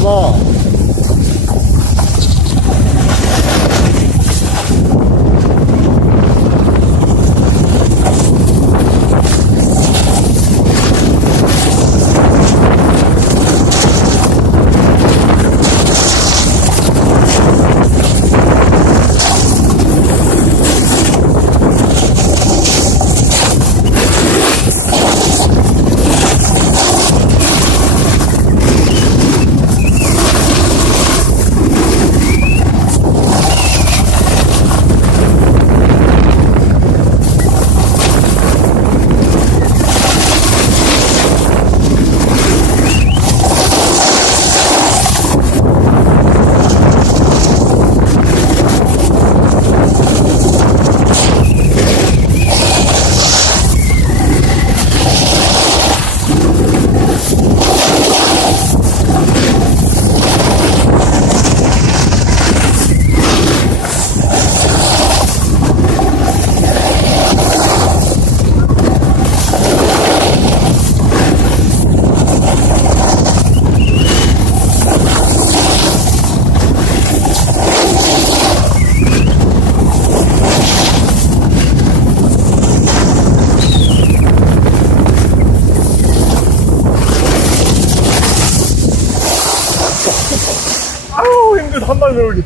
많아. 아유, 힘들다. 한발 메우기.